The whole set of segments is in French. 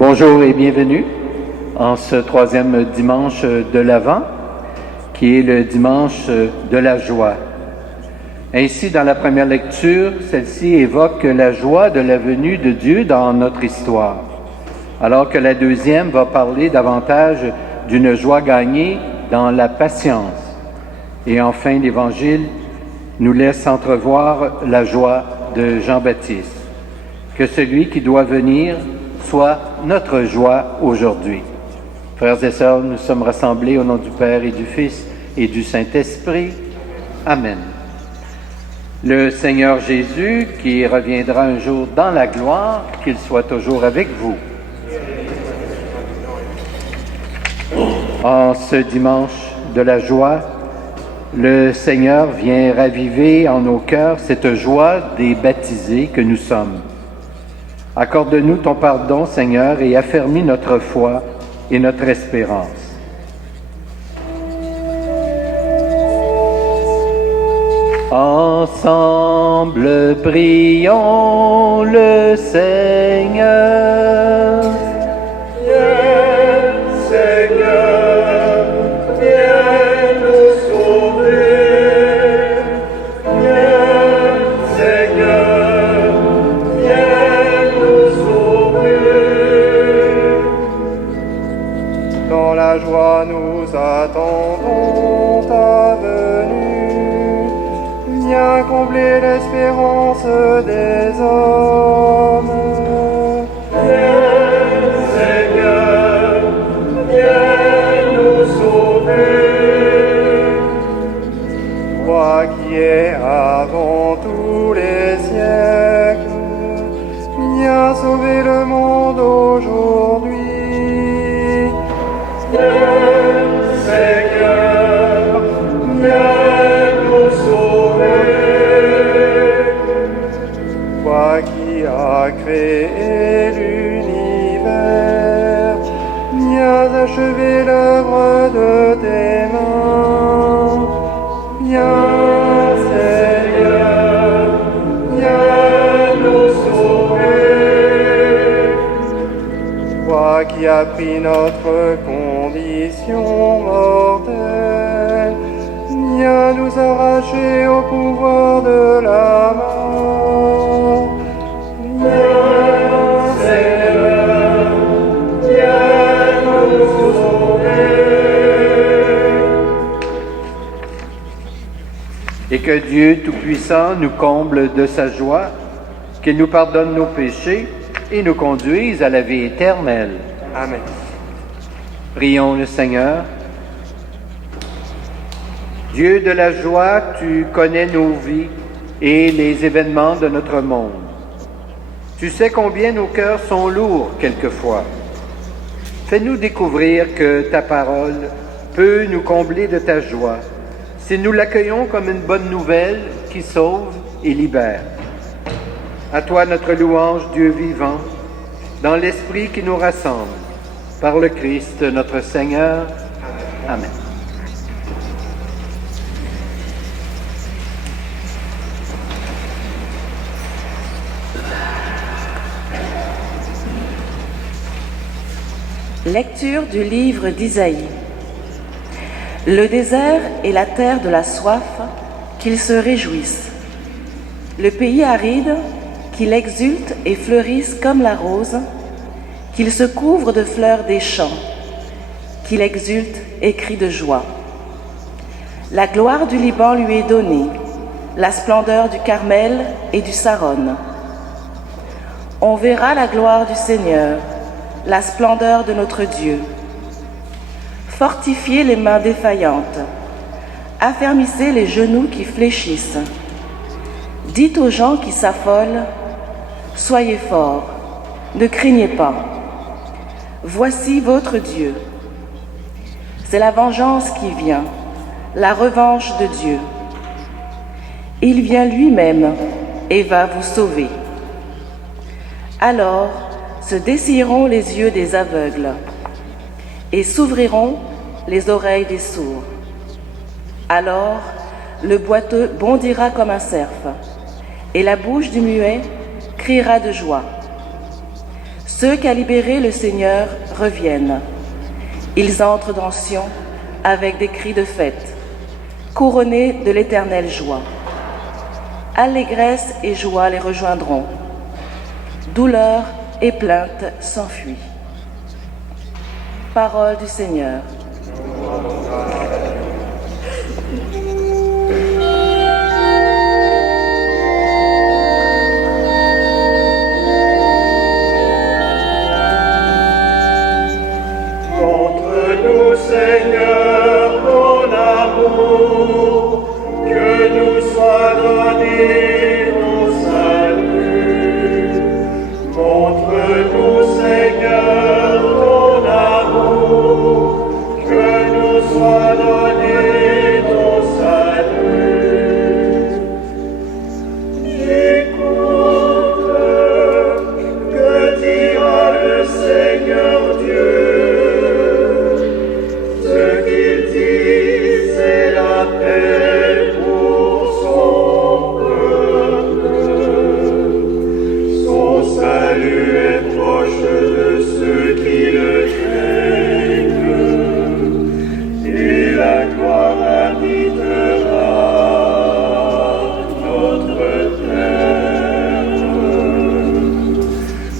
Bonjour et bienvenue en ce troisième dimanche de l'Avent, qui est le dimanche de la joie. Ainsi, dans la première lecture, celle-ci évoque la joie de la venue de Dieu dans notre histoire, alors que la deuxième va parler davantage d'une joie gagnée dans la patience. Et enfin, l'Évangile nous laisse entrevoir la joie de Jean-Baptiste, que celui qui doit venir soit notre joie aujourd'hui. Frères et sœurs, nous sommes rassemblés au nom du Père et du Fils et du Saint-Esprit. Amen. Le Seigneur Jésus, qui reviendra un jour dans la gloire, qu'il soit toujours avec vous. En ce dimanche de la joie, le Seigneur vient raviver en nos cœurs cette joie des baptisés que nous sommes. Accorde-nous ton pardon, Seigneur, et affermis notre foi et notre espérance. Ensemble, prions le Seigneur. Viens, Seigneur, viens nous sauver. Viens, Seigneur, viens nous sauver. Dans la joie, nous attendons ta venue. Viens combler l'espérance des hommes. Viens, Seigneur, viens nous sauver. Toi qui es avant tous les siècles, viens sauver le monde aujourd'hui. Viens, Seigneur, viens nous sauver. Toi qui as créé l'univers, viens achever l'œuvre de tes mains. Viens, Seigneur, viens nous sauver. Toi qui as pris notre condition mortelle, viens nous arracher au pouvoir de la mort. Viens, Seigneur, viens nous sauver. Et que Dieu Tout-Puissant nous comble de sa joie, qu'il nous pardonne nos péchés et nous conduise à la vie éternelle. Amen. Prions le Seigneur. Dieu de la joie, tu connais nos vies et les événements de notre monde. Tu sais combien nos cœurs sont lourds quelquefois. Fais-nous découvrir que ta parole peut nous combler de ta joie, si nous l'accueillons comme une bonne nouvelle qui sauve et libère. À toi notre louange, Dieu vivant, dans l'Esprit qui nous rassemble, par le Christ notre Seigneur. Amen. Lecture du livre d'Isaïe. Le désert est la terre de la soif, qu'ils se réjouissent. Le pays aride, qu'il exulte et fleurisse comme la rose, qu'il se couvre de fleurs des champs, qu'il exulte et crie de joie. La gloire du Liban lui est donnée, la splendeur du Carmel et du Saron. On verra la gloire du Seigneur, la splendeur de notre Dieu. Fortifiez les mains défaillantes, affermissez les genoux qui fléchissent. Dites aux gens qui s'affolent, soyez forts, ne craignez pas. Voici votre Dieu. C'est la vengeance qui vient, la revanche de Dieu. Il vient lui-même et va vous sauver. Alors se dessilleront les yeux des aveugles et s'ouvriront les oreilles des sourds. Alors le boiteux bondira comme un cerf et la bouche du muet criera de joie. Ceux qu'a libérés le Seigneur reviennent. Ils entrent dans Sion avec des cris de fête, couronnés de l'éternelle joie. Allégresse et joie les rejoindront. Douleur et plainte s'enfuient. Parole du Seigneur. Montre-nous, Seigneur, ton amour, que nous soit donné ton salut. Montre-nous, Seigneur, ton amour, que nous soit donné ton salut. Écoute, que dira le Seigneur Dieu. Ce qu'il dit, c'est la paix pour son peuple. Son salut est proche de ceux qui le craignent, et la gloire habitera notre terre.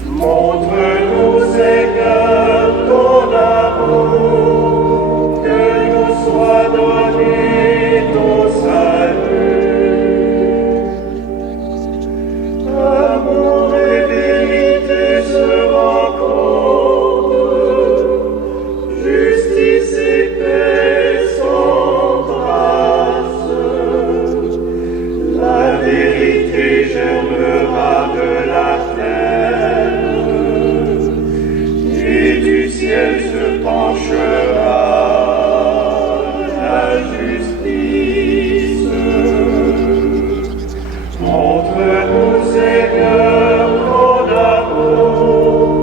Montre-nous, Seigneur, ton amour, que nous soit donné ton salut. Amour et vérité se rencontrent, justice et paix s'embrassent. La vérité germera de la terre, et du ciel se penchera la justice. Montre-nous, Seigneur, ton amour,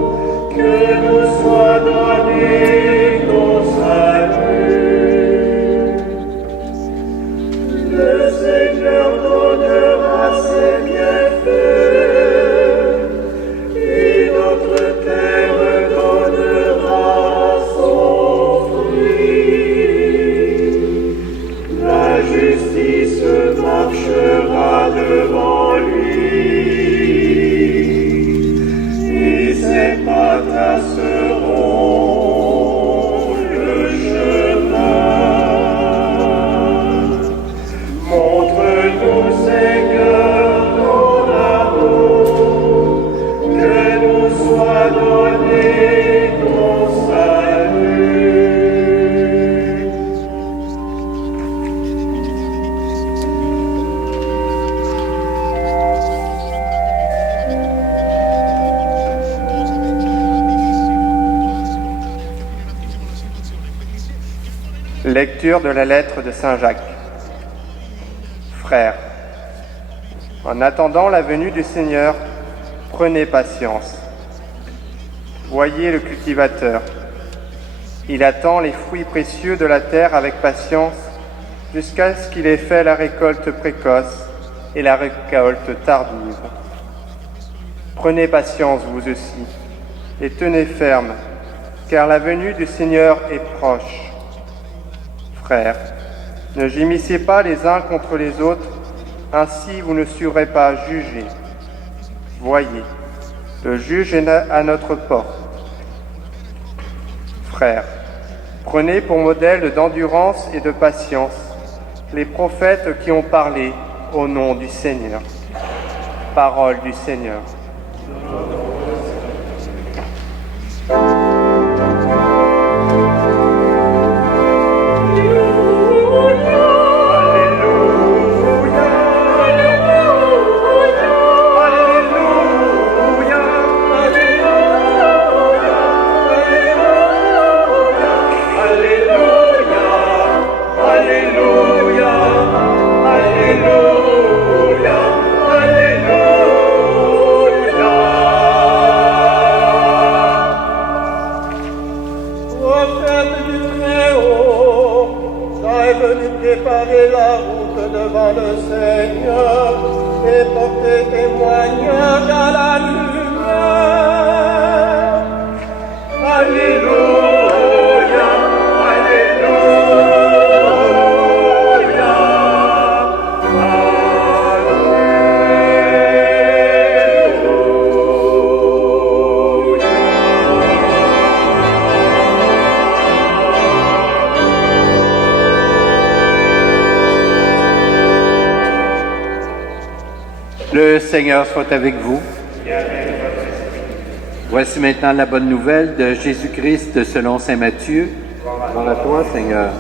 que nous soit donné ton salut. Le Seigneur donnera ses bienfaits, et notre terre donnera son fruit. La justice marchera devant lui, et ses pas traceront le chemin. Montre-nous, Seigneur, ton amour, que nous soit donné ton salut. Lecture de la lettre de Saint Jacques. Frères, en attendant la venue du Seigneur, prenez patience. Voyez le cultivateur. Il attend les fruits précieux de la terre avec patience jusqu'à ce qu'il ait fait la récolte précoce et la récolte tardive. Prenez patience vous aussi et tenez ferme, car la venue du Seigneur est proche. Frères, ne gémissez pas les uns contre les autres, ainsi vous ne serez pas jugés. Voyez, le juge est à notre porte. Frères, prenez pour modèle d'endurance et de patience les prophètes qui ont parlé au nom du Seigneur. Parole du Seigneur. Préparez la route devant le Seigneur et portez témoignage à la lumière. Alléluia, Alléluia, Le Seigneur soit avec vous. Voici maintenant la bonne nouvelle de Jésus-Christ selon saint Matthieu. Gloire à toi, Seigneur.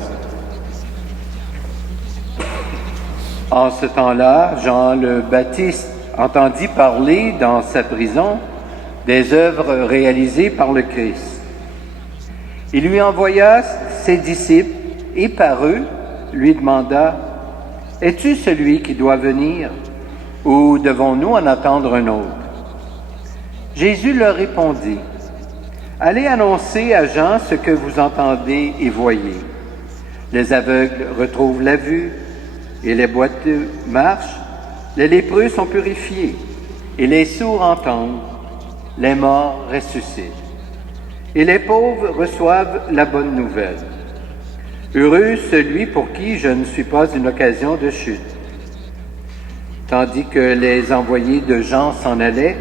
En ce temps-là, Jean le Baptiste entendit parler dans sa prison des œuvres réalisées par le Christ. Il lui envoya ses disciples et par eux lui demanda « Es-tu celui qui doit venir ? Ou devons-nous en attendre un autre? » Jésus leur répondit, « Allez annoncer à Jean ce que vous entendez et voyez. Les aveugles retrouvent la vue, et les boiteux marchent, les lépreux sont purifiés, et les sourds entendent, les morts ressuscitent, et les pauvres reçoivent la bonne nouvelle. Heureux celui pour qui je ne suis pas une occasion de chute. » Tandis que les envoyés de Jean s'en allaient,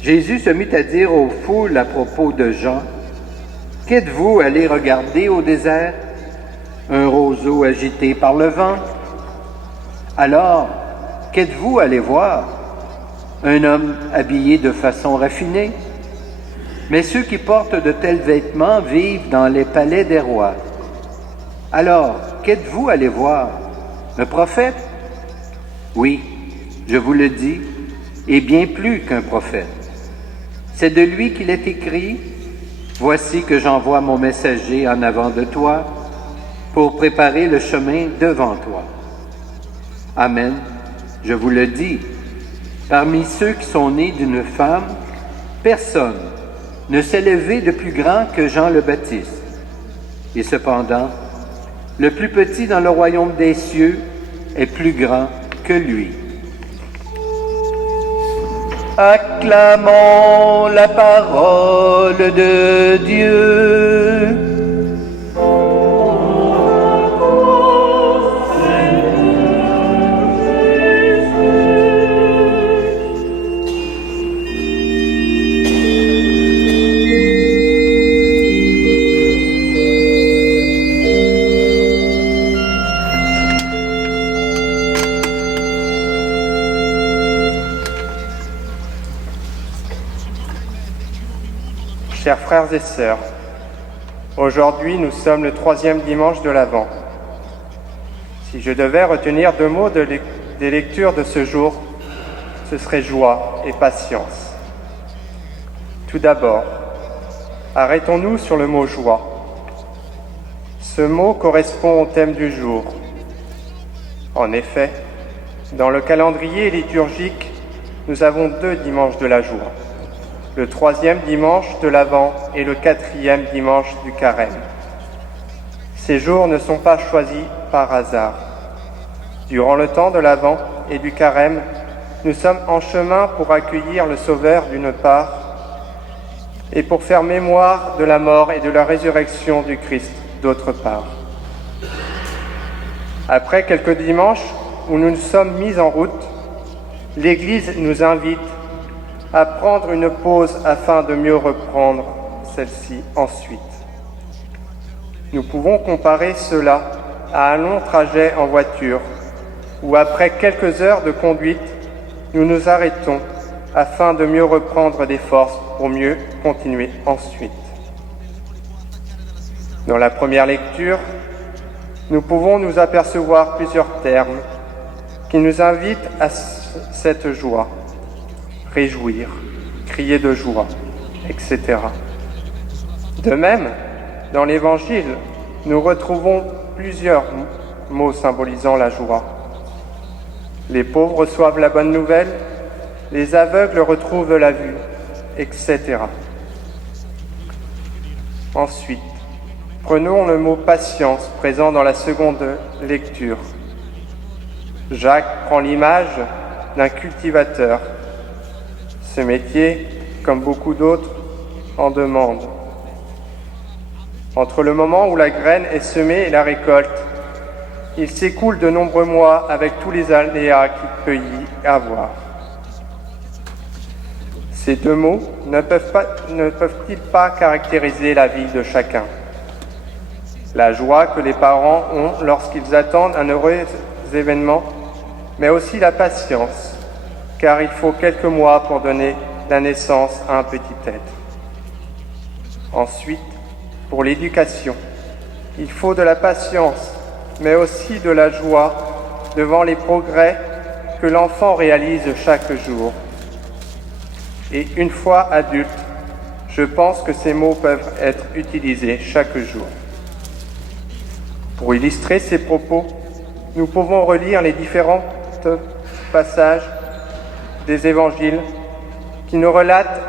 Jésus se mit à dire aux foules à propos de Jean, « Qu'êtes-vous allés regarder au désert? Un roseau agité par le vent? Alors, qu'êtes-vous allés voir? Un homme habillé de façon raffinée? Mais ceux qui portent de tels vêtements vivent dans les palais des rois. Alors, qu'êtes-vous allés voir? Un prophète? Oui, je vous le dis, et bien plus qu'un prophète. C'est de lui qu'il est écrit, « Voici que j'envoie mon messager en avant de toi, pour préparer le chemin devant toi. » Amen, je vous le dis, parmi ceux qui sont nés d'une femme, personne ne s'est levé de plus grand que Jean le Baptiste. Et cependant, le plus petit dans le royaume des cieux est plus grand que lui. Acclamons la parole de Dieu. Chers frères et sœurs, aujourd'hui nous sommes le 3e dimanche de l'Avent. Si je devais retenir 2 mots des lectures de ce jour, ce serait joie et patience. Tout d'abord, arrêtons-nous sur le mot joie. Ce mot correspond au thème du jour. En effet, dans le calendrier liturgique, nous avons 2 dimanches de la joie. le 3e dimanche de l'Avent et le 4e dimanche du Carême. Ces jours ne sont pas choisis par hasard. Durant le temps de l'Avent et du Carême, nous sommes en chemin pour accueillir le Sauveur d'une part et pour faire mémoire de la mort et de la résurrection du Christ d'autre part. Après quelques dimanches où nous nous sommes mis en route, l'Église nous invite à prendre une pause afin de mieux reprendre celle-ci ensuite. Nous pouvons comparer cela à un long trajet en voiture où après quelques heures de conduite, nous nous arrêtons afin de mieux reprendre des forces pour mieux continuer ensuite. Dans la première lecture, nous pouvons nous apercevoir plusieurs termes qui nous invitent à cette joie, réjouir, crier de joie, etc. De même, dans l'Évangile, nous retrouvons plusieurs mots symbolisant la joie. Les pauvres reçoivent la bonne nouvelle, les aveugles retrouvent la vue, etc. Ensuite, prenons le mot patience présent dans la seconde lecture. Jacques prend l'image d'un cultivateur. Ce métier, comme beaucoup d'autres, en demande. Entre le moment où la graine est semée et la récolte, il s'écoule de nombreux mois avec tous les aléas qu'il peut y avoir. Ces deux mots ne peuvent-ils pas caractériser la vie de chacun? La joie que les parents ont lorsqu'ils attendent un heureux événement, mais aussi la patience, car il faut quelques mois pour donner la naissance à un petit être. Ensuite, pour l'éducation, il faut de la patience, mais aussi de la joie devant les progrès que l'enfant réalise chaque jour. Et une fois adulte, je pense que ces mots peuvent être utilisés chaque jour. Pour illustrer ces propos, nous pouvons relire les différents passages des évangiles qui nous relatent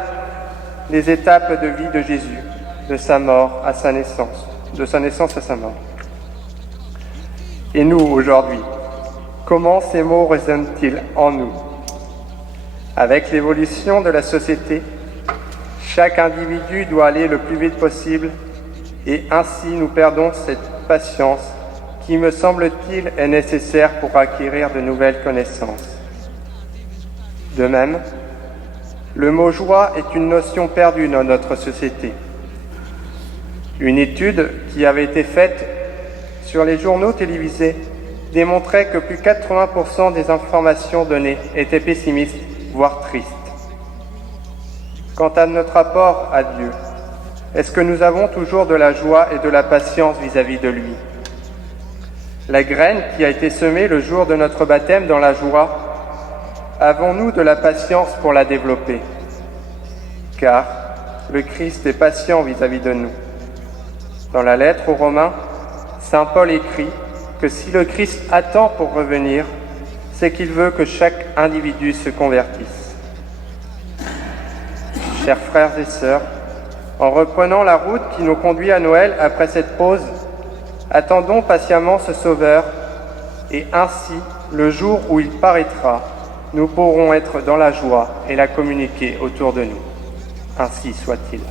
les étapes de vie de Jésus, de sa mort à sa naissance, de sa naissance à sa mort. Et nous, aujourd'hui, comment ces mots résonnent-ils en nous? Avec l'évolution de la société, chaque individu doit aller le plus vite possible et ainsi nous perdons cette patience qui, me semble-t-il, est nécessaire pour acquérir de nouvelles connaissances. De même, le mot joie est une notion perdue dans notre société. Une étude qui avait été faite sur les journaux télévisés démontrait que plus de 80% des informations données étaient pessimistes, voire tristes. Quant à notre rapport à Dieu, est-ce que nous avons toujours de la joie et de la patience vis-à-vis de lui? La graine qui a été semée le jour de notre baptême dans la joie, avons-nous de la patience pour la développer? Car le Christ est patient vis-à-vis de nous. Dans la lettre aux Romains, saint Paul écrit que si le Christ attend pour revenir, c'est qu'il veut que chaque individu se convertisse. Chers frères et sœurs, en reprenant la route qui nous conduit à Noël après cette pause, attendons patiemment ce Sauveur et ainsi, le jour où il paraîtra, nous pourrons être dans la joie et la communiquer autour de nous. Ainsi soit-il.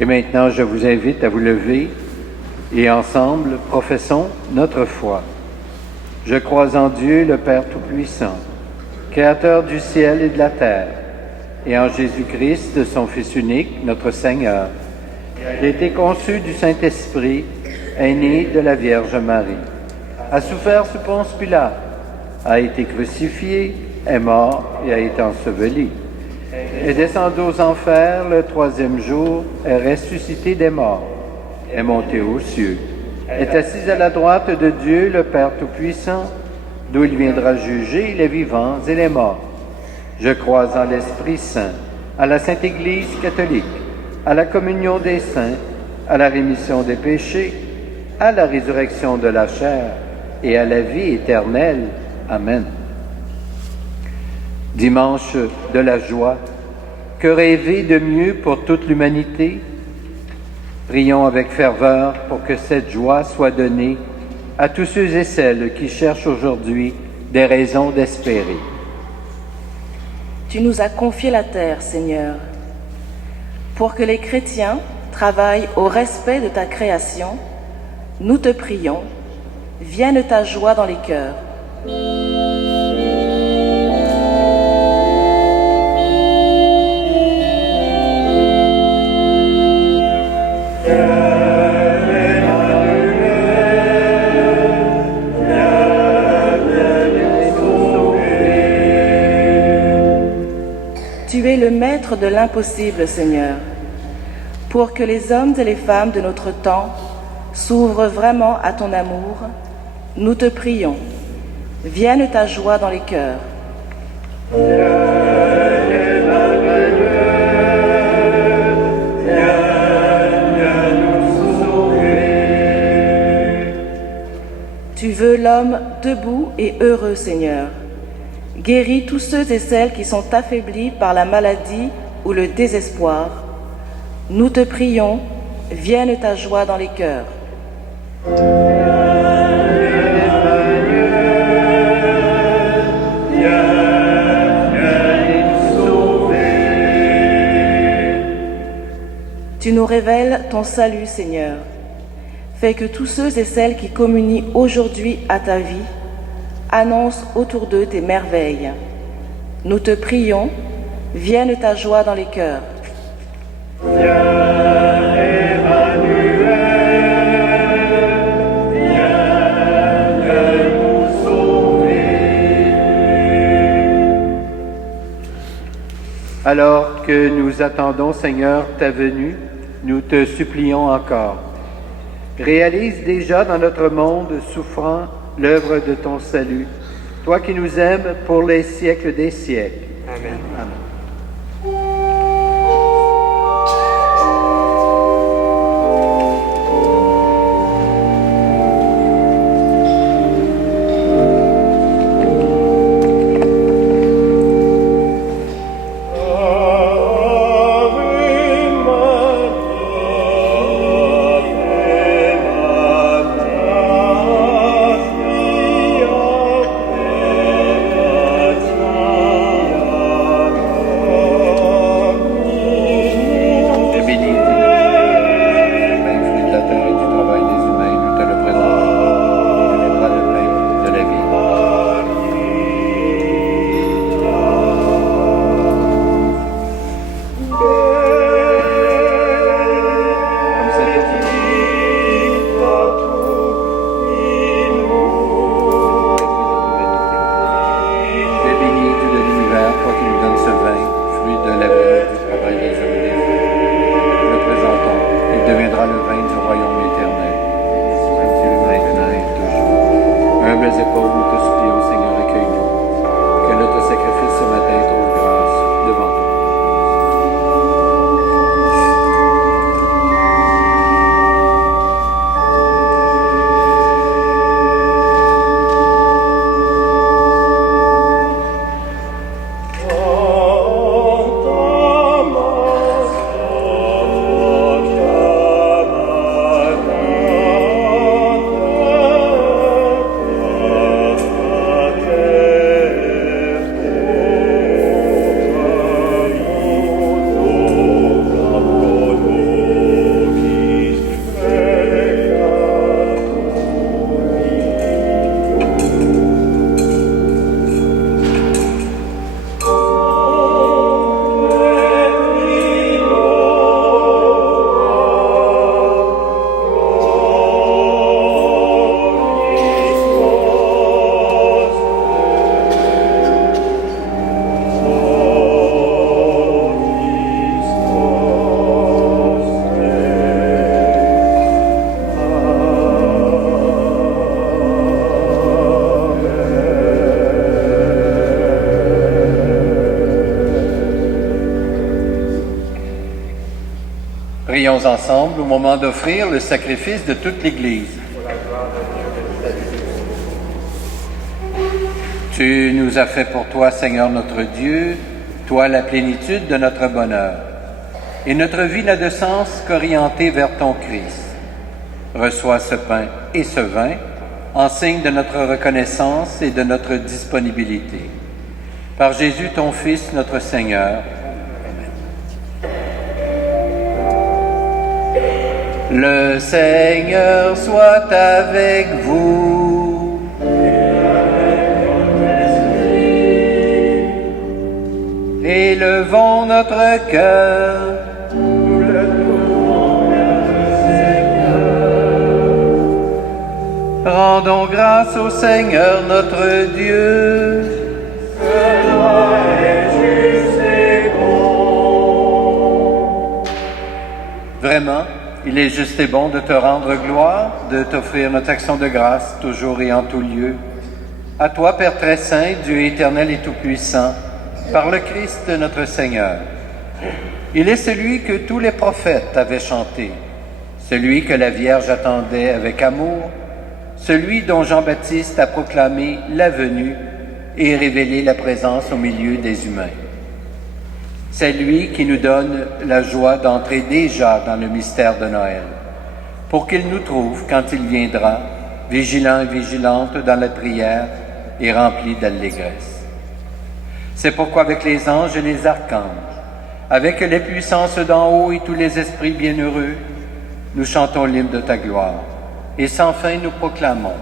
Et maintenant, je vous invite à vous lever et ensemble, professons notre foi. Je crois en Dieu, le Père Tout-Puissant, Créateur du ciel et de la terre, et en Jésus-Christ, son Fils unique, notre Seigneur. Il a été conçu du Saint-Esprit, est né de la Vierge Marie, a souffert sous Ponce Pilate, a été crucifié, est mort et a été enseveli. Est descendu aux enfers le 3e jour, est ressuscité des morts, est monté aux cieux, est assis à la droite de Dieu, le Père Tout-Puissant, d'où il viendra juger les vivants et les morts. Je crois en l'Esprit Saint, à la Sainte Église catholique, à la communion des saints, à la rémission des péchés, à la résurrection de la chair et à la vie éternelle. Amen. Dimanche de la joie, que rêver de mieux pour toute l'humanité? Prions avec ferveur pour que cette joie soit donnée à tous ceux et celles qui cherchent aujourd'hui des raisons d'espérer. Tu nous as confié la terre, Seigneur, pour que les chrétiens travaillent au respect de ta création. Nous te prions, vienne ta joie dans les cœurs. Tu es le maître de l'impossible, Seigneur, pour que les hommes et les femmes de notre temps s'ouvrent vraiment à ton amour. Nous te prions, vienne ta joie dans les cœurs. Tu veux l'homme debout et heureux, Seigneur. Guéris tous ceux et celles qui sont affaiblis par la maladie ou le désespoir. Nous te prions, vienne ta joie dans les cœurs. Tu nous révèles ton salut, Seigneur. Fais que tous ceux et celles qui communient aujourd'hui à ta vie annoncent autour d'eux tes merveilles. Nous te prions, vienne ta joie dans les cœurs. Alors que nous attendons, Seigneur, ta venue, nous te supplions encore. Réalise déjà dans notre monde souffrant l'œuvre de ton salut, toi qui nous aimes pour les siècles des siècles. Amen. Amen. Amen. Prions ensemble au moment d'offrir le sacrifice de toute l'Église. Tu nous as fait pour toi, Seigneur notre Dieu, toi la plénitude de notre bonheur. Et notre vie n'a de sens qu'orientée vers ton Christ. Reçois ce pain et ce vin en signe de notre reconnaissance et de notre disponibilité. Par Jésus, ton Fils, notre Seigneur. Le Seigneur soit avec vous. Élevons notre cœur. Nous le trouvons vers le Seigneur. Rendons grâce au Seigneur notre Dieu. Cela est juste et bon. Vraiment, il est juste et bon de te rendre gloire, de t'offrir notre action de grâce, toujours et en tout lieu. À toi, Père très saint, Dieu éternel et tout-puissant, par le Christ notre Seigneur. Il est celui que tous les prophètes avaient chanté, celui que la Vierge attendait avec amour, celui dont Jean-Baptiste a proclamé la venue et révélé la présence au milieu des humains. C'est lui qui nous donne la joie d'entrer déjà dans le mystère de Noël, pour qu'il nous trouve, quand il viendra, vigilants et vigilantes dans la prière et remplis d'allégresse. C'est pourquoi avec les anges et les archanges, avec les puissances d'en haut et tous les esprits bienheureux, nous chantons l'hymne de ta gloire, et sans fin nous proclamons.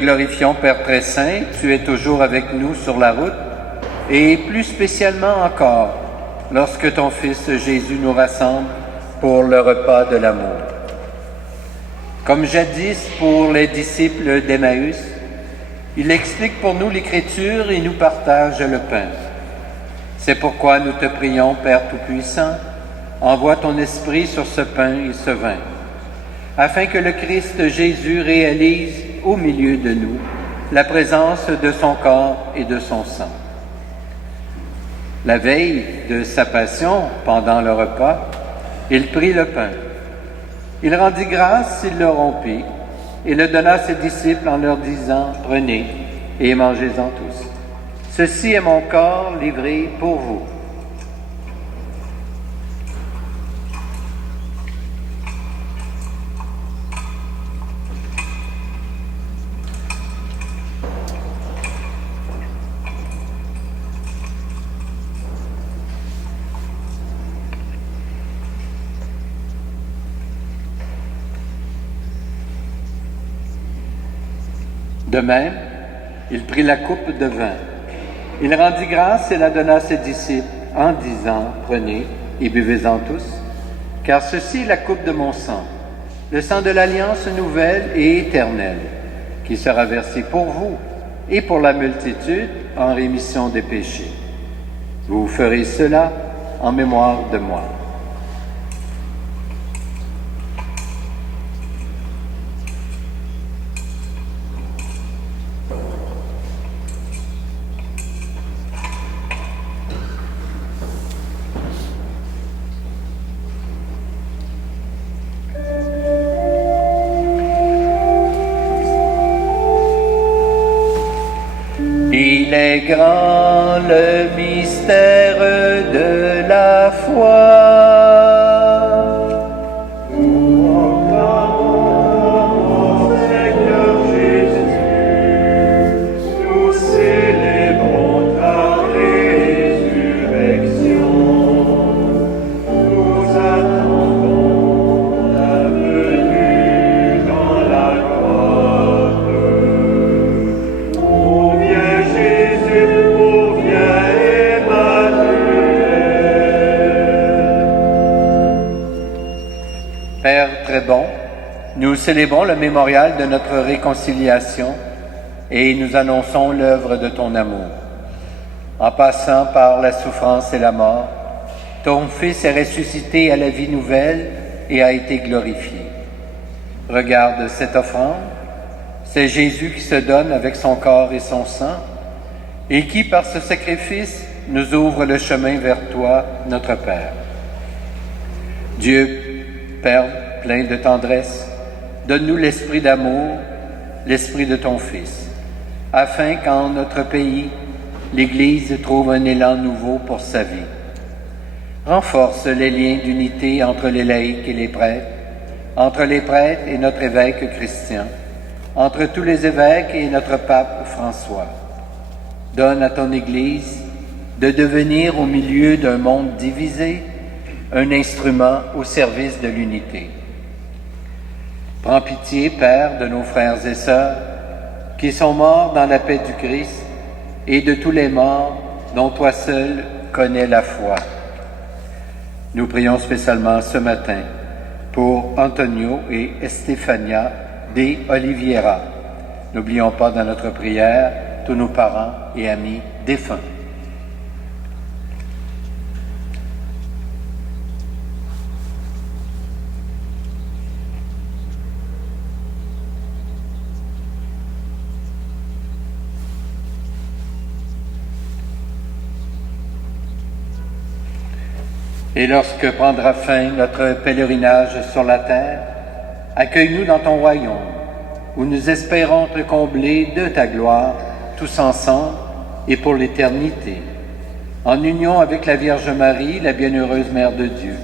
Glorifions, Père très saint, tu es toujours avec nous sur la route, et plus spécialement encore, lorsque ton Fils Jésus nous rassemble pour le repas de l'amour. Comme jadis pour les disciples d'Emmaüs, il explique pour nous l'Écriture et nous partage le pain. C'est pourquoi nous te prions, Père Tout-Puissant, envoie ton Esprit sur ce pain et ce vin, afin que le Christ Jésus réalise au milieu de nous la présence de son corps et de son sang. La veille de sa passion, pendant le repas, il prit le pain. Il rendit grâce, il le rompit, et le donna à ses disciples en leur disant, « Prenez et mangez-en tous. Ceci est mon corps livré pour vous. » De même, il prit la coupe de vin. Il rendit grâce et la donna à ses disciples en disant, « Prenez et buvez-en tous, car ceci est la coupe de mon sang, le sang de l'alliance nouvelle et éternelle, qui sera versé pour vous et pour la multitude en rémission des péchés. Vous ferez cela en mémoire de moi. Il est grand le mystère de la foi. Nous proclamons, Seigneur Jésus, nous célébrons ta résurrection. Nous attendons ta venue dans la grotte. Ô viens Jésus, ô viens Emmanuel. Père très bon, nous célébrons le mémorial de notre réconciliation et nous annonçons l'œuvre de ton amour. En passant par la souffrance et la mort, ton Fils est ressuscité à la vie nouvelle et a été glorifié. Regarde cette offrande, c'est Jésus qui se donne avec son corps et son sang et qui, par ce sacrifice, nous ouvre le chemin vers toi, notre Père. Dieu, Père plein de tendresse, donne-nous l'esprit d'amour, l'esprit de ton Fils, afin qu'en notre pays, l'Église trouve un élan nouveau pour sa vie. Renforce les liens d'unité entre les laïcs et les prêtres, entre les prêtres et notre évêque Christian, entre tous les évêques et notre pape François. Donne à ton Église de devenir au milieu d'un monde divisé un instrument au service de l'unité. Prends pitié, Père, de nos frères et sœurs qui sont morts dans la paix du Christ et de tous les morts dont toi seul connais la foi. Nous prions spécialement ce matin pour Antonio et Estefania de Oliveira. N'oublions pas dans notre prière tous nos parents et amis défunts. Et lorsque prendra fin notre pèlerinage sur la terre, accueille-nous dans ton royaume, où nous espérons te combler de ta gloire, tous ensemble et pour l'éternité, en union avec la Vierge Marie, la bienheureuse Mère de Dieu,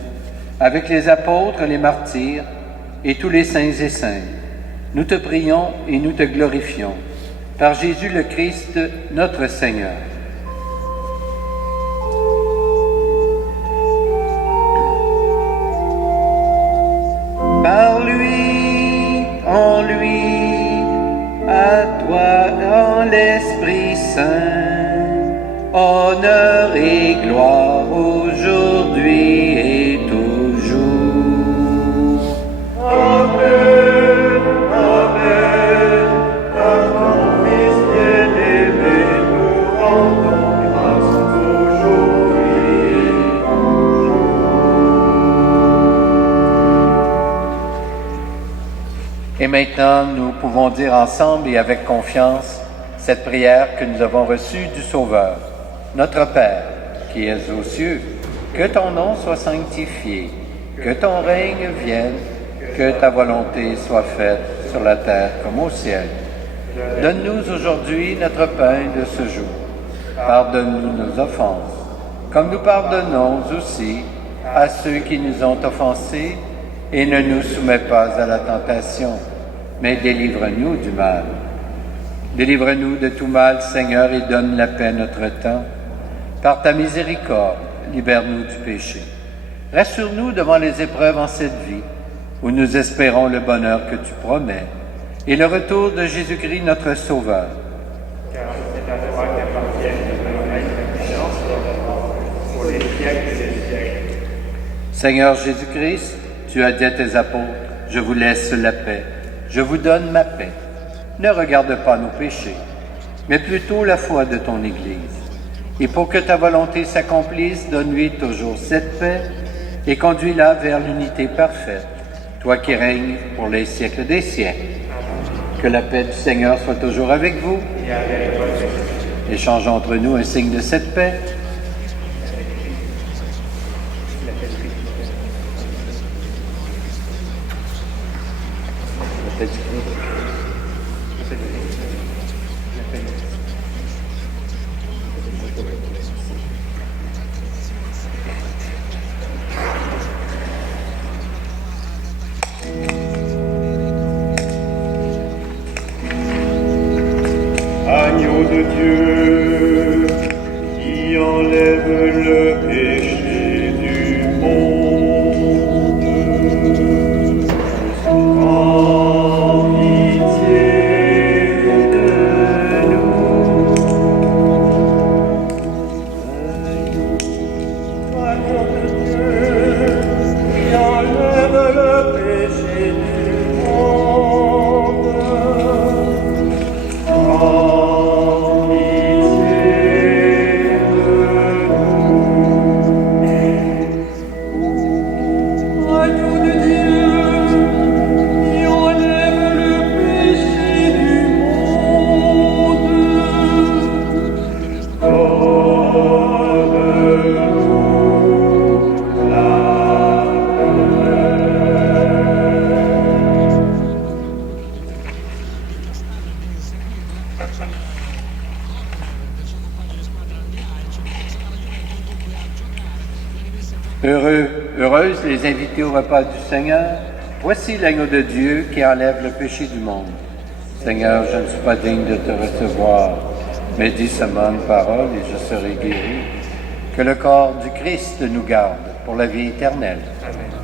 avec les apôtres, les martyrs et tous les saints et saintes. Nous te prions et nous te glorifions, par Jésus le Christ, notre Seigneur. Par lui, en lui, à toi, en l'Esprit Saint, honneur et gloire aujourd'hui et toujours. Amen, Amen. Par ton Fils bien-aimé, nous rendons grâce aujourd'hui et Et maintenant, nous pouvons dire ensemble et avec confiance cette prière que nous avons reçue du Sauveur. Notre Père, qui es aux cieux, que ton nom soit sanctifié, que ton règne vienne, que ta volonté soit faite sur la terre comme au ciel. Donne-nous aujourd'hui notre pain de ce jour. Pardonne-nous nos offenses, comme nous pardonnons aussi à ceux qui nous ont offensés, et ne nous soumets pas à la tentation, mais délivre-nous du mal. Délivre-nous de tout mal, Seigneur, et donne la paix à notre temps. Par ta miséricorde, libère-nous du péché. Rassure-nous devant les épreuves en cette vie, où nous espérons le bonheur que tu promets, et le retour de Jésus-Christ, notre Sauveur. Car c'est à toi qu'appartiennent le règne, la puissance et la gloire, pour les siècles des siècles. Seigneur Jésus-Christ, tu as dit à tes apôtres, « Je vous laisse la paix, je vous donne ma paix. Ne regarde pas nos péchés, mais plutôt la foi de ton Église. Et pour que ta volonté s'accomplisse, donne-lui toujours cette paix et conduis-la vers l'unité parfaite, toi qui règnes pour les siècles des siècles. Que la paix du Seigneur soit toujours avec vous. Échangeons entre nous un signe de cette paix. Agneau de Dieu, qui enlève le péché du monde, prends pitié de nous. Agneau de Dieu, qui enlève le péché du monde, prends pitié de nous. Agneau de Dieu, qui enlève le péché du monde, donne-nous la Heureuses les invités au repas du Seigneur. Voici l'agneau de Dieu qui enlève le péché du monde. Seigneur, je ne suis pas digne de te recevoir, mais dis seulement une parole et je serai guéri. Que le corps du Christ nous garde pour la vie éternelle. Amen.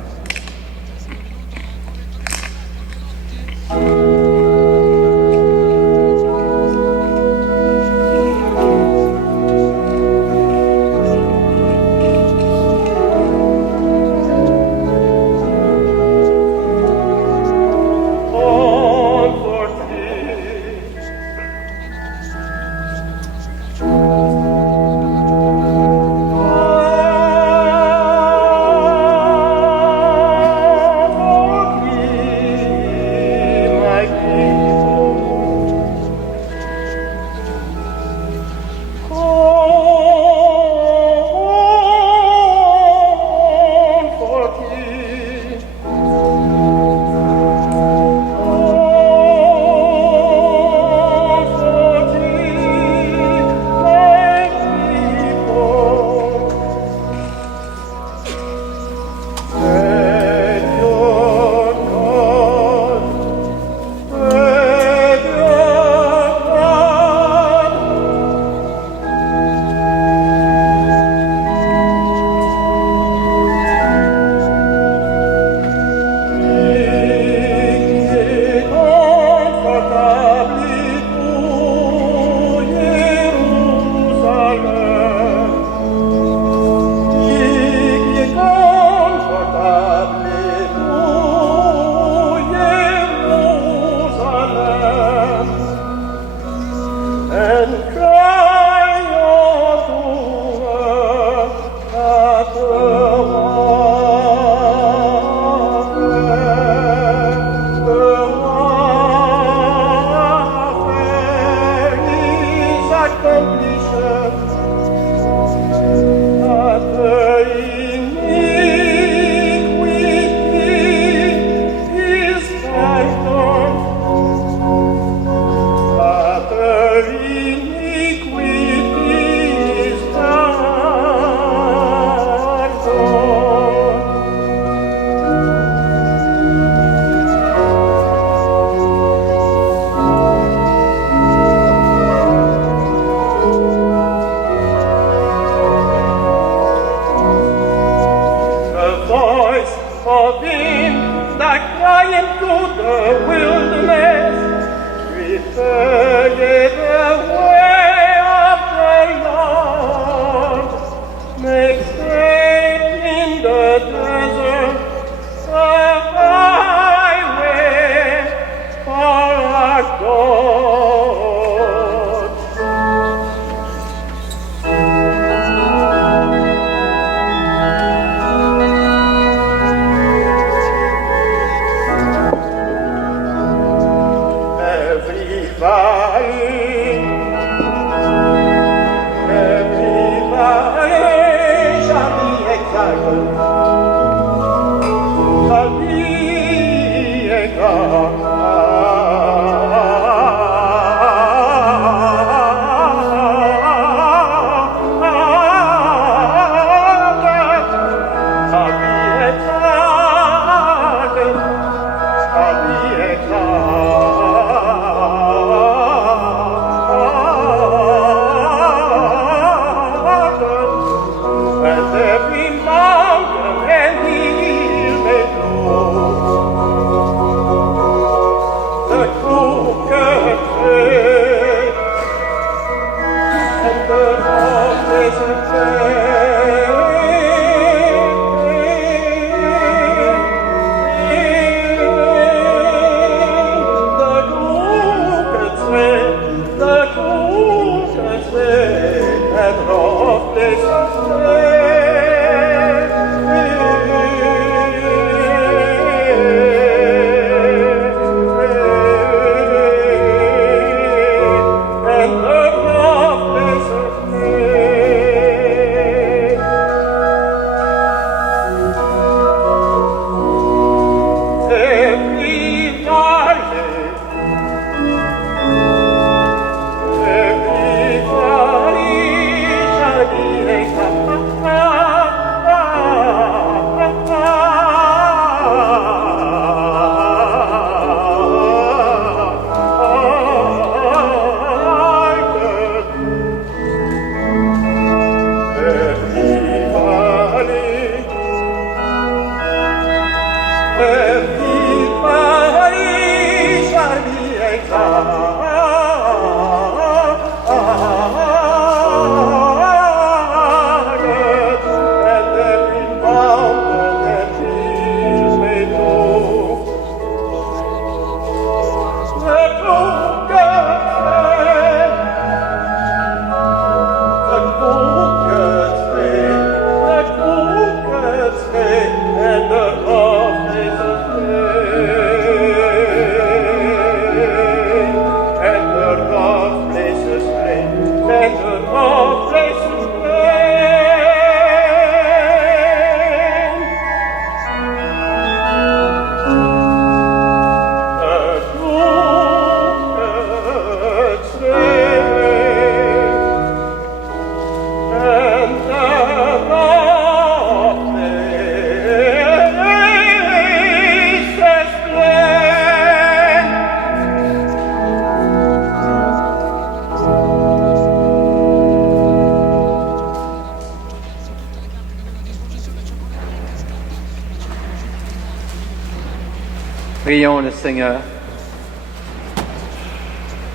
Prions le Seigneur.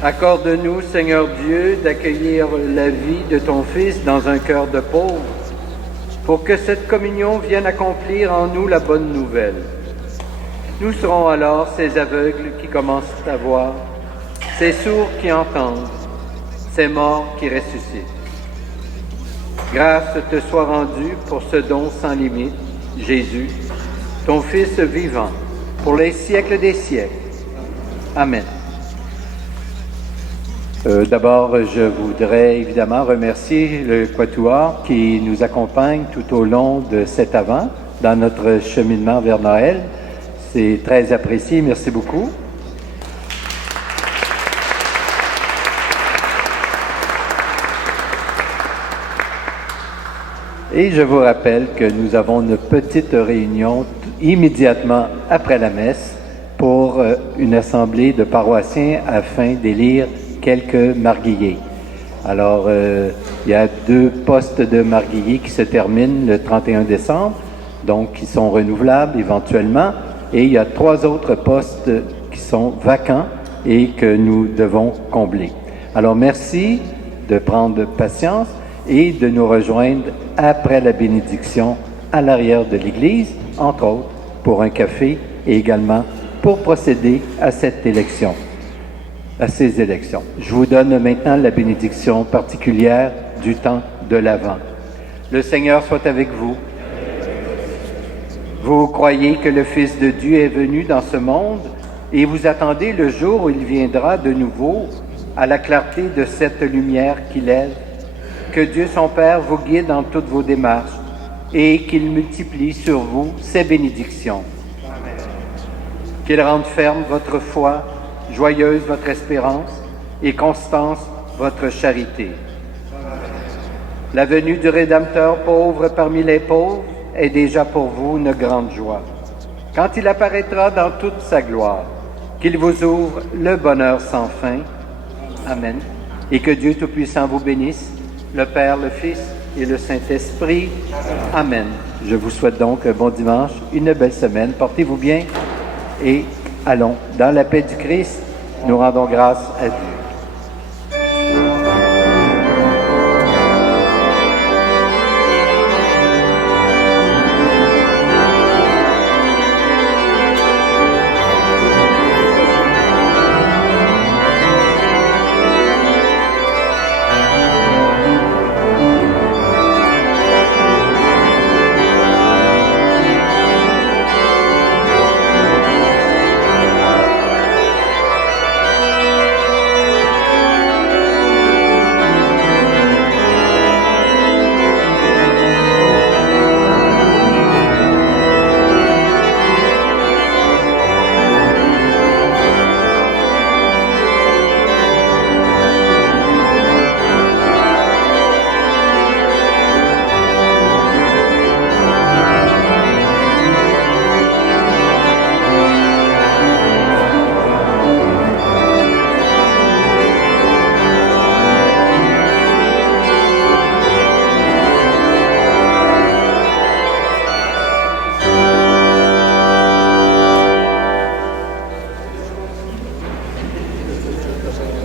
Accorde-nous, Seigneur Dieu, d'accueillir la vie de ton Fils dans un cœur de pauvre, pour que cette communion vienne accomplir en nous la bonne nouvelle. Nous serons alors ces aveugles qui commencent à voir, ces sourds qui entendent, ces morts qui ressuscitent. Grâce te soit rendue pour ce don sans limite, Jésus, ton Fils vivant, pour les siècles des siècles. Amen. D'abord, je voudrais évidemment remercier le Quatuor qui nous accompagne tout au long de cet Avant dans notre cheminement vers Noël. C'est très apprécié. Merci beaucoup. Et je vous rappelle que nous avons une petite réunion immédiatement après la messe pour une assemblée de paroissiens afin d'élire quelques marguilliers. Alors, il y a 2 postes de marguilliers qui se terminent le 31 décembre, donc qui sont renouvelables éventuellement, et il y a 3 autres postes qui sont vacants et que nous devons combler. Alors, merci de prendre patience et de nous rejoindre après la bénédiction à l'arrière de l'Église, entre autres, pour un café et également pour procéder à cette élection, à ces élections. Je vous donne maintenant la bénédiction particulière du temps de l'Avent. Le Seigneur soit avec vous. Vous croyez que le Fils de Dieu est venu dans ce monde et vous attendez le jour où il viendra de nouveau à la clarté de cette lumière qui lève. Que Dieu son Père vous guide dans toutes vos démarches et qu'il multiplie sur vous ses bénédictions. Amen. qu'il rende ferme votre foi, joyeuse votre espérance et constance votre charité. La venue du Rédempteur pauvre parmi les pauvres est déjà pour vous une grande joie. Quand il apparaîtra dans toute sa gloire, qu'il vous ouvre le bonheur sans fin. Amen. Et que Dieu Tout-Puissant vous bénisse, le Père, le Fils et le Saint-Esprit. Amen. Je vous souhaite donc un bon dimanche, une belle semaine. Portez-vous bien et allons dans la paix du Christ. Nous rendons grâce à Dieu.